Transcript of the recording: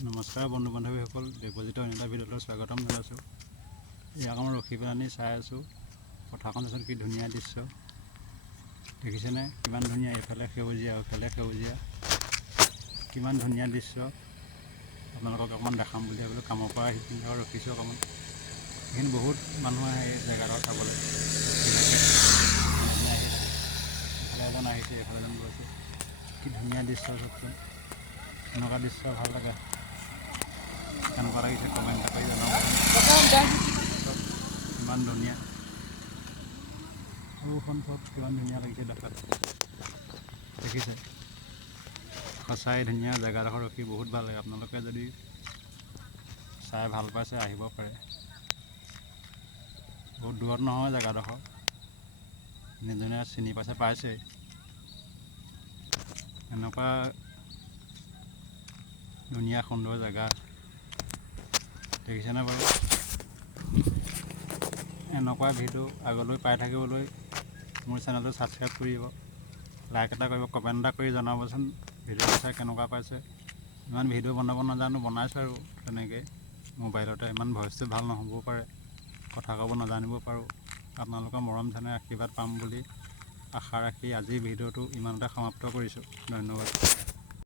নমস্কাৰ বন্ধু বান্ধৱীসকল, দেৱজিত অনিতা ভিডিঅ'লৈ স্বাগতম জনাইছোঁ। ইয়াক মই ৰখি পেলাই চাই আছোঁ। পথাৰখন আচলতে কি ধুনীয়া দৃশ্য দেখিছেনে? কিমান ধুনীয়া, এইফালে সেউজীয়া এইফালে সেউজীয়া, কিমান ধুনীয়া দৃশ্য। আপোনালোকক অকণমান দেখাম বুলি ভাবিলোঁ। কামৰ পৰা আহি পিনি ৰখিছোঁ অকণমান। এইখিনি বহুত মানুহ আহে এই জেগাডোখৰ চাবলৈ। এইফালে এজন আহিছে, এইফালে এজন গৈছে। কি ধুনীয়া দৃশ্য চাওকচোন। এনেকুৱা দৃশ্য ভাল লাগে। কেনেকুৱা লাগিছে কমেণ্ট কৰি জনাব। কিমান ধুনীয়া সৰুখন চব, কিমান ধুনীয়া লাগিছে দেখাত। দেখিছে? সঁচাই ধুনীয়া জেগাডোখৰ ৰখি বহুত ভাল লাগে। আপোনালোকে যদি চাই ভাল পাইছে আহিব পাৰে। বহুত দূৰত নহয় জেগাডোখৰ, যোনে চিনি পাইছেই। এনেকুৱা ধুনীয়া সুন্দৰ জেগা দেখিছেনে বাৰু? এনেকুৱা ভিডিঅ' আগলৈ পাই থাকিবলৈ মোৰ চেনেলটো ছাবস্ক্ৰাইব কৰিব, লাইক এটা কৰিব, কমেণ্ট এটা কৰি জনাবচোন ভিডিঅ'টো চাই কেনেকুৱা পাইছে। ইমান ভিডিঅ' বনাব নাজানো, বনাইছোঁ আৰু তেনেকৈ মোবাইলতে। ইমান ভইচটো ভাল নহ'বও পাৰে, কথা ক'ব নাজানিব পাৰোঁ। আপোনালোকৰ মৰম চেনেহ আশীৰ্বাদ পাম বুলি আশা ৰাখি আজিৰ ভিডিঅ'টো ইমানতে সমাপ্ত কৰিছোঁ। ধন্যবাদ।